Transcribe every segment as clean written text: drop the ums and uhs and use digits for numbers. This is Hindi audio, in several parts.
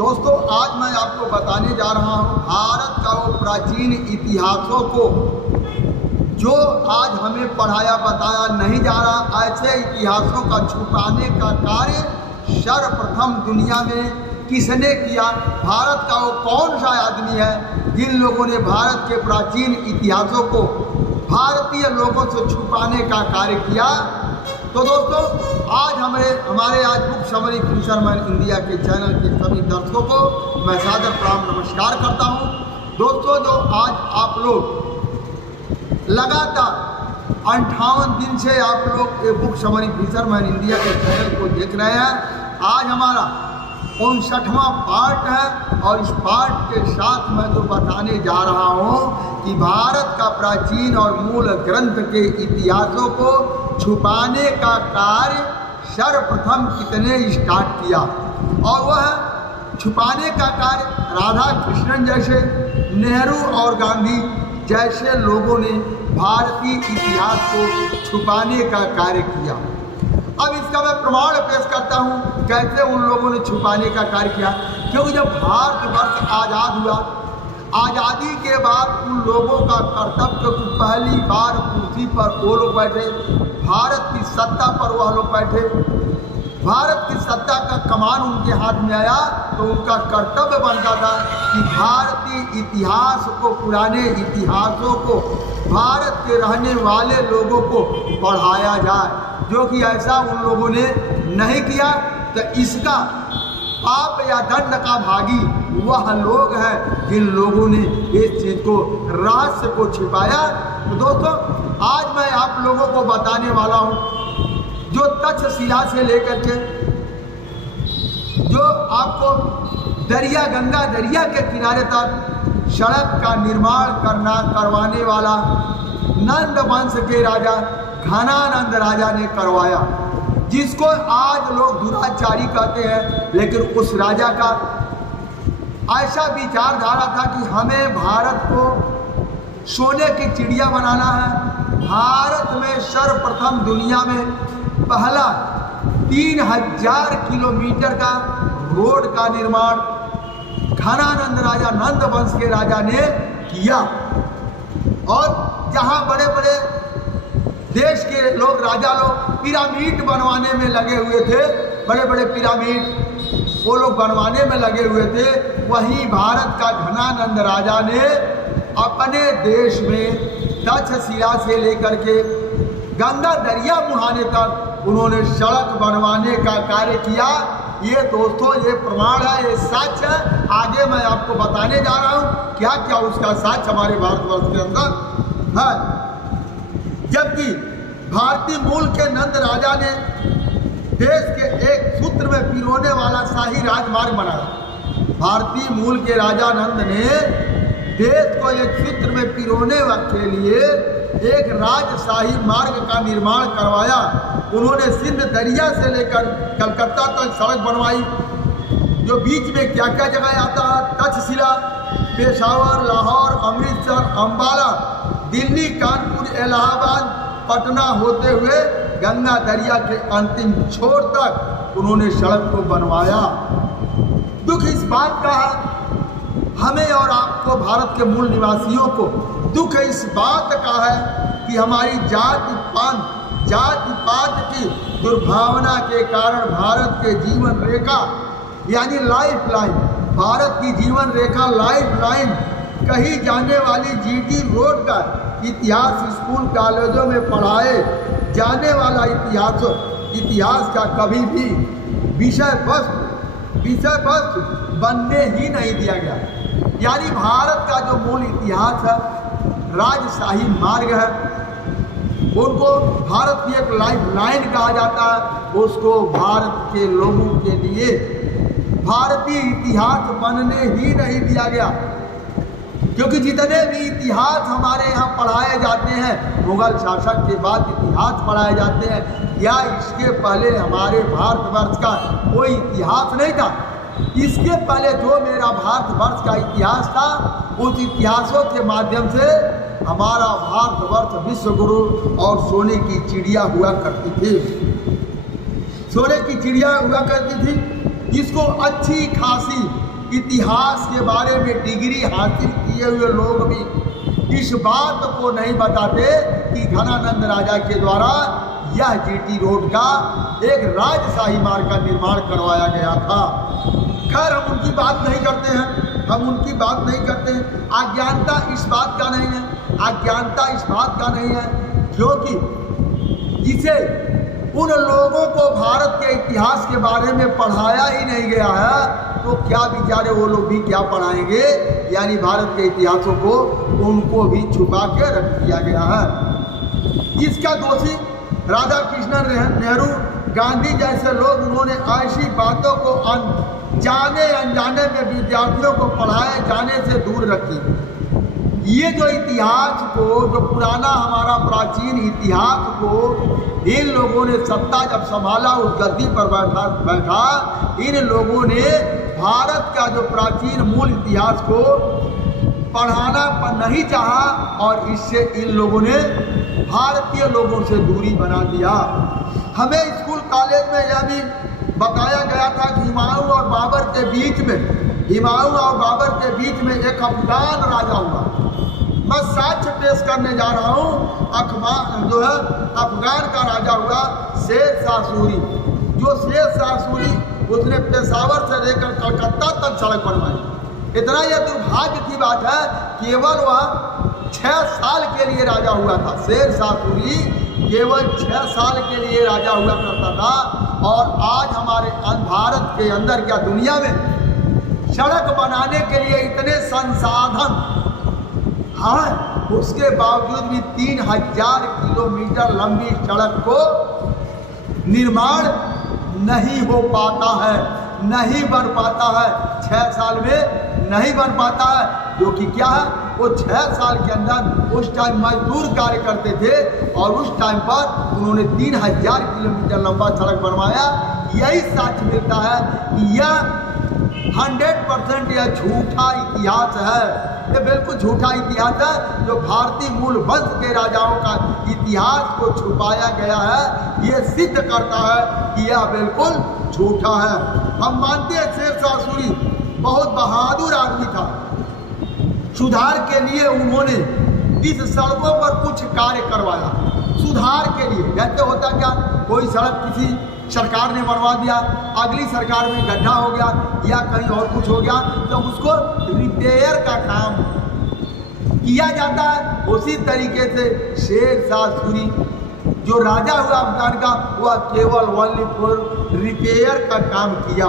दोस्तों, आज मैं आपको बताने जा रहा हूँ भारत का वो प्राचीन इतिहासों को जो आज हमें पढ़ाया बताया नहीं जा रहा। ऐसे इतिहासों का छुपाने का कार्य सर्वप्रथम दुनिया में किसने किया? भारत का वो कौन सा आदमी है जिन लोगों ने भारत के प्राचीन इतिहासों को भारतीय लोगों से छुपाने का कार्य किया? तो दोस्तों, आज हमारे आज बुक समरी फिशरमैन इंडिया के चैनल के सभी दर्शकों को मैं सादर प्रणाम नमस्कार करता हूं। दोस्तों, जो आज आप लोग लगातार 58 दिन से आप लोग ये बुक समरी फिशरमैन इंडिया के चैनल को देख रहे हैं, आज हमारा 59वां पार्ट है और इस पार्ट के साथ मैं तो बताने जा रहा हूँ कि भारत का प्राचीन और मूल ग्रंथ के इतिहासों को छुपाने का कार्य सर्वप्रथम कितने स्टार्ट किया। और वह छुपाने का कार्य राधा कृष्णन जैसे, नेहरू और गांधी जैसे लोगों ने भारतीय इतिहास को छुपाने का कार्य किया। अब इसका मैं प्रमाण पेश करता हूँ कैसे उन लोगों ने छुपाने का कार्य किया। क्योंकि जब भारतवर्ष आज़ाद हुआ, आज़ादी के बाद उन लोगों का कर्तव्य कि पहली बार कुर्सी पर वो लोग बैठे, भारत की सत्ता पर वह लोग बैठे, भारत की सत्ता का कमान उनके हाथ में आया, तो उनका कर्तव्य बनता था कि भारतीय इतिहास को, पुराने इतिहासों को भारत के रहने वाले लोगों को पढ़ाया जाए। जो कि ऐसा उन लोगों ने नहीं किया, तो इसका पाप या दंड का भागी वह लोग हैं जिन लोगों ने इस चीज़ को, रहस्य को छिपाया। तो दोस्तों, आज मैं आप लोगों को बताने वाला हूँ जो तक्षशिला से लेकर के जो आपको दरिया, गंगा दरिया के किनारे तक सड़क का निर्माण करवाने वाला नंद वंश के राजा घनानंद राजा ने करवाया, जिसको आज लोग दुराचारी कहते हैं। लेकिन उस राजा का ऐसा विचारधारा था कि हमें भारत को सोने की चिड़िया बनाना है। भारत में सर्वप्रथम दुनिया में पहला 3000 किलोमीटर का रोड का निर्माण घनानंद राजा, नंद वंश के राजा ने किया। और जहाँ बड़े बड़े देश के लोग, राजा लोग पिरामिड बनवाने में लगे हुए थे, बड़े बड़े पिरामिड वो लोग बनवाने में लगे हुए थे, वहीं भारत का घनानंद राजा ने अपने देश में तक्षशिला से लेकर के गंगा दरिया मुहाने तक उन्होंने सड़क बनवाने का कार्य किया। ये दोस्तों, ये प्रमाण है, ये सच है। आगे मैं आपको बताने जा रहा हूँ क्या क्या उसका सच हमारे भारतवर्ष के अंदर है। जबकि भारतीय मूल के नंद राजा ने देश के एक सूत्र में पिरोने वाला शाही राजमार्ग बनाया। भारतीय मूल के राजा नंद ने देश को एक सूत्र में पिरोने के लिए एक राजशाही मार्ग का निर्माण करवाया। उन्होंने सिंध दरिया से लेकर कलकत्ता तक सड़क बनवाई, जो बीच में क्या क्या जगह आता है, तक्षशिला, पेशावर, लाहौर, अमृतसर, अम्बाला, दिल्ली, कानपुर, इलाहाबाद, पटना होते हुए गंगा दरिया के अंतिम छोर तक उन्होंने सड़क को बनवाया। दुख इस बात का है, हमें और आपको, भारत के मूल निवासियों को दुख इस बात का है कि हमारी जाति पात की दुर्भावना के कारण भारत के जीवन रेखा यानी लाइफ लाइन, भारत की जीवन रेखा लाइफ लाइन कही जाने वाली जीटी रोड का इतिहास स्कूल कॉलेजों में पढ़ाए जाने वाला इतिहास का कभी भी विषय वस्तु बनने ही नहीं दिया गया। यानी भारत का जो मूल इतिहास है, राजशाही मार्ग है, उनको भारत की एक लाइफ लाइन कहा जाता है, उसको भारत के लोगों के लिए भारतीय इतिहास बनने ही नहीं दिया गया। क्योंकि जितने भी इतिहास हमारे यहाँ पढ़ाए जाते हैं, मुगल शासक के बाद इतिहास पढ़ाए जाते हैं, या इसके पहले हमारे भारतवर्ष का कोई इतिहास नहीं था। इसके पहले जो मेरा भारतवर्ष का इतिहास था, उस इतिहासों के माध्यम से हमारा भारतवर्ष विश्व गुरु और सोने की चिड़िया हुआ करती थी। सोने की चिड़िया हुआ करती थी। जिसको अच्छी खासी इतिहास के बारे में डिग्री हासिल किए हुए लोग भी इस बात को नहीं बताते कि घनानंद राजा के द्वारा यह जीटी रोड का एक राजशाही मार्ग का निर्माण करवाया गया था। खैर हम उनकी बात नहीं करते हैं, हम उनकी बात नहीं करते हैं। अज्ञानता इस बात का नहीं है, अज्ञानता इस बात का नहीं है क्योंकि जिसे उन लोगों को भारत के इतिहास के बारे में पढ़ाया ही नहीं गया है तो क्या बेचारे वो लोग भी क्या पढ़ाएंगे। यानी भारत के इतिहासों को उनको भी छुपा के रख दिया गया है। इसका दोषी राधा कृष्णन नेहरू गांधी जैसे लोग, उन्होंने ऐसी बातों को जाने अनजाने में विद्यार्थियों को पढ़ाए जाने से दूर रखी। ये जो इतिहास को, जो पुराना हमारा प्राचीन इतिहास को इन लोगों ने सत्ता जब संभाला, उस गद्दी पर बैठा इन लोगों ने भारत का जो प्राचीन मूल इतिहास को पढ़ाना नहीं चाहा और इससे इन लोगों ने भारतीय लोगों से दूरी बना दिया। हमें स्कूल कॉलेज में यह भी बताया गया था कि हुमायूं और बाबर के बीच में एक अफगान राजा हुआ। मैं साक्ष्य पेश करने जा रहा हूँ। अफगान का राजा हुआ शेर शाह सूरी। जो शेर शाह सूरी उसने पेशावर से लेकर कलकत्ता तक सड़क बनवाई। इतना यह दुर्भाग्य की बात है, केवल वह 6 साल के लिए राजा हुआ था। शेर शाह सूरी केवल 6 साल के लिए राजा हुआ करता था और आज हमारे भारत के अंदर क्या दुनिया में सड़क बनाने के लिए इतने संसाधन हाँ, उसके बावजूद भी 3000 किलोमीटर लंबी सड़क को निर्माण नहीं हो पाता है, नहीं बन पाता है। 6 साल में नहीं बन पाता है, जो कि क्या है, वो 6 साल के अंदर उस टाइम मजदूर कार्य करते थे और उस टाइम पर उन्होंने 3000 किलोमीटर लंबा सड़क बनवाया। यही साक्ष्य मिलता है कि यह 100% यह झूठा इतिहास है। ये बिल्कुल झूठा इतिहास है जो भारतीय मूल वंश के राजाओं का इतिहास को छुपाया गया है। ये सिद्ध करता है कि यह बिल्कुल झूठा है। हम मानते हैं शेर शाह सूरी बहुत बहादुर आदमी था। सुधार के लिए उन्होंने इस सड़कों पर कुछ कार्य करवाया। सुधार के लिए जैसे होता क्या, कोई सड़क किसी सरकार ने बनवा दिया, अगली सरकार में गड्ढा हो गया या कहीं और कुछ हो गया तो उसको रिपेयर का काम किया जाता है। उसी तरीके से शेर शाह सूरी जो राजा हुआ अफगान का, वह केवल ओनली फॉर रिपेयर का काम किया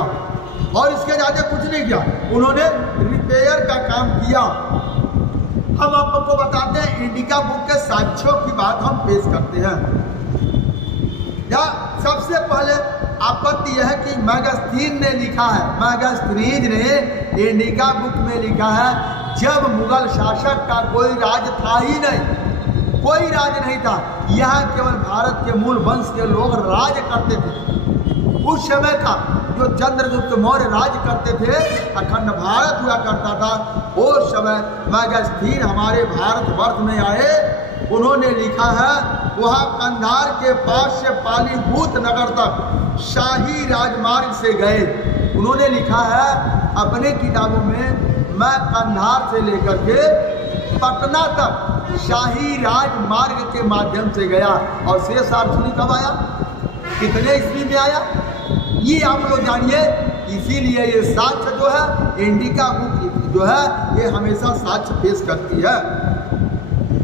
और इसके ज़्यादा कुछ नहीं किया। उन्होंने रिपेयर का काम किया। हम आपको बताते हैं, इंडिका बुक के साक्ष्यों की बात हम पेश करते हैं। या सबसे पहले आपत्ति यह है कि मैगस्थीन ने लिखा है, मैगस्थनीज ने इंडिका बुक में लिखा है, जब मुगल शासक का कोई राज था ही नहीं, कोई राज नहीं था, यहाँ केवल भारत के मूल वंश के लोग राज करते थे। उस समय था जो चंद्रगुप्त मौर्य राज करते थे, अखंड भारत हुआ करता था। उस समय मैगस्थीन हमारे भारतवर्ष में आए। उन्होंने लिखा है, वहाँ कंधार के पास से पालीभूत नगर तक शाही राजमार्ग से गए। उन्होंने लिखा है अपने किताबों में, मैं कंधार से लेकर के पटना तक शाही राजमार्ग के माध्यम से गया। और शेर शाह सूरी कब आया, कितने ईस्वी में आया, ये आप लोग जानिए। इसीलिए ये साक्ष्य जो है, इंडिका बुक जो है, ये हमेशा साक्ष्य पेश करती है।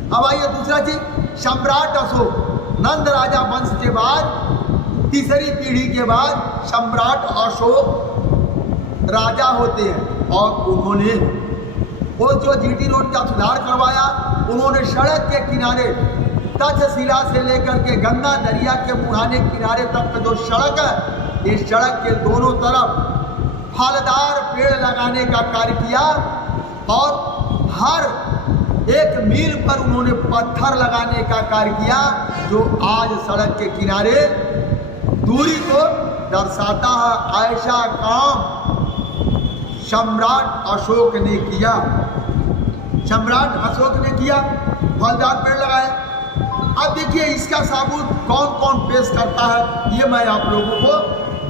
अब आइए दूसरा चीज, सम्राट अशोक, नंद राजा वंश के बाद तीसरी पीढ़ी के बाद सम्राट अशोक राजा होते हैं और उन्होंने वो जो जीटी रोड का सुधार करवाया। उन्होंने सड़क के किनारे तक्षशिला से लेकर के गंगा दरिया के पुराने किनारे तक का जो सड़क है, इस सड़क के दोनों तरफ फलदार पेड़ लगाने का कार्य किया और हर 1 मील पर उन्होंने पत्थर लगाने का कार्य किया, जो आज सड़क के किनारे दूरी को दर्शाता है। ऐसा काम सम्राट अशोक ने किया, सम्राट अशोक ने किया, फलदार पेड़ लगाए। अब देखिए इसका सबूत कौन कौन पेश करता है, ये मैं आप लोगों को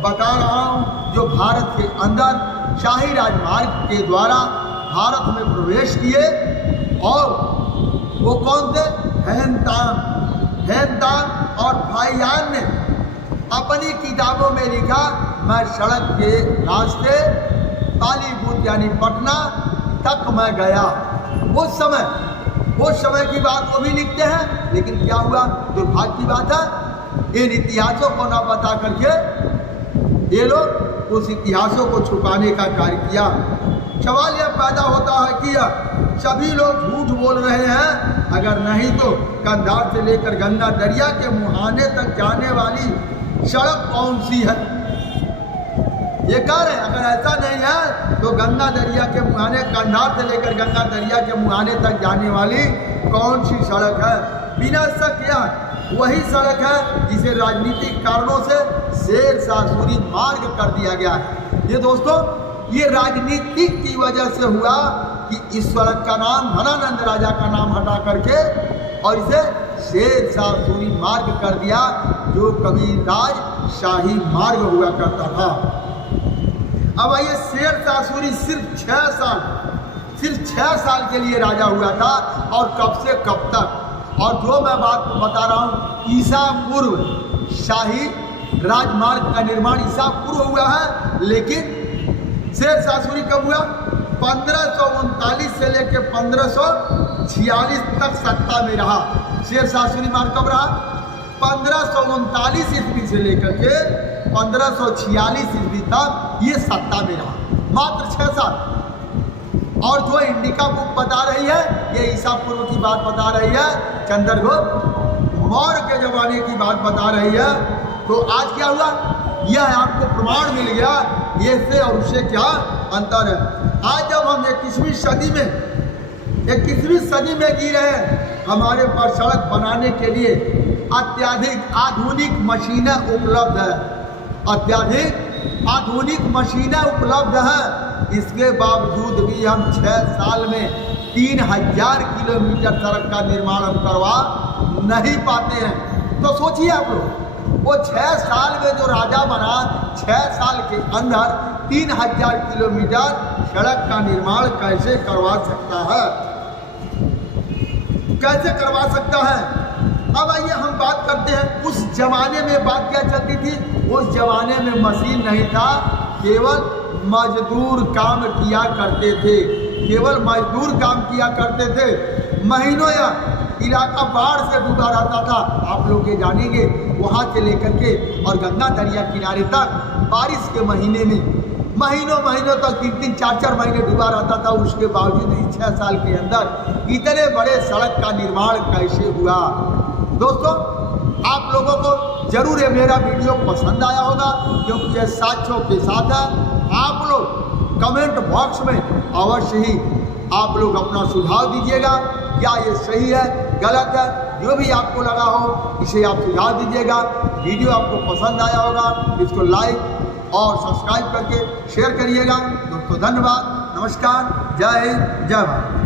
बता रहा हूँ। जो भारत के अंदर शाही राजमार्ग के द्वारा भारत में प्रवेश किए। और वो कौन थे? हेनतांग और फाहियान ने अपनी किताबों में लिखा, मैं सड़क के रास्ते तालीबुत यानी पटना तक मैं गया। उस समय की बात वो भी लिखते हैं, लेकिन क्या हुआ? दुर्भाग्य की बात है, इन इतिहासों को न बता करके ये लोग उस इतिहासों को छुपाने का कार्य किया। सवाल यह पैदा होता है कि सभी लोग झूठ बोल रहे हैं, अगर नहीं तो कंधार से लेकर गंगा दरिया के मुहाने तक जाने वाली सड़क कौन सी है? ये कह रहे हैं अगर ऐसा नहीं है तो गंगा दरिया के मुहाने, कंधार से लेकर गंगा दरिया के मुहाने तक जाने वाली कौन सी सड़क है? बिना शक यह वही सड़क है जिसे राजनीतिक कारणों से शेरशाह सूरी मार्ग कर दिया गया है। ये दोस्तों, ये राजनीतिक की वजह से हुआ कि इस सड़क का नाम धनानंद राजा का नाम हटा करके और इसे शेरशाह सूरी मार्ग कर दिया, जो कबीरराज शाही मार्ग हुआ करता था। अब आइए, शेरशाह सूरी सिर्फ 6 साल के लिए राजा हुआ था, और कब से कब तक? और जो मैं बात बता रहा हूँ, ईसा पूर्व शाही राजमार्ग का निर्माण ईसा पूर्व हुआ है, लेकिन शेरशाह सूरी कब हुआ? 1539 से लेकर 1546 तक सत्ता में रहा। शेरशाह सूरी मार्ग कब रहा? 1539 ईस्वी से लेकर के 1546 ईस्वी तक ये सत्ता में रहा, मात्र 6 साल। और जो इंडिका बुक बता रही है, ये ईसा पूर्व की बात बता रही है, चंद्रगुप्त मौर्य के जमाने की बात बता रही है। तो आज क्या हुआ? यह आपको प्रमाण मिल गया ये से और उससे क्या अंतर है। आज जब हम 21वीं सदी में जी रहे हैं, हमारे पास सड़क बनाने के लिए अत्याधिक आधुनिक मशीनें उपलब्ध है, अत्याधिक आधुनिक मशीनें उपलब्ध है। इसके बावजूद भी हम 6 साल में 3000 किलोमीटर सड़क का निर्माण हम करवा नहीं पाते हैं। तो सोचिए आप लोग, वो 6 साल में जो राजा बना, 6 साल के अंदर 3000 किलोमीटर सड़क का निर्माण कैसे करवा सकता है? कैसे करवा सकता है? अब आइए हम बात करते हैं उस जमाने में बात क्या चलती थी। उस जमाने में मशीन नहीं था, केवल मजदूर काम किया करते थे, केवल मजदूर काम किया करते थे। महीनों या इलाका बाढ़ से डूबा रहता था, आप लोग ये जानेंगे। वहाँ से लेकर के और गंगा दरिया किनारे तक बारिश के महीने में महीनों तक 3-3, 4-4 महीने डूबा रहता था। उसके बावजूद इस 6 साल के अंदर इतने बड़े सड़क का निर्माण कैसे हुआ? दोस्तों, आप लोगों को जरूर ये मेरा वीडियो पसंद आया होगा, क्योंकि ये साक्ष्यों के साथ है। आप लोग कमेंट बॉक्स में अवश्य ही आप लोग अपना सुझाव दीजिएगा, क्या ये सही है, गलत है, जो भी आपको लगा हो इसे आप सुझाव दीजिएगा। वीडियो आपको पसंद आया होगा, इसको लाइक और सब्सक्राइब करके शेयर करिएगा। दोस्तों धन्यवाद, नमस्कार, जय हिंद, जय भारत।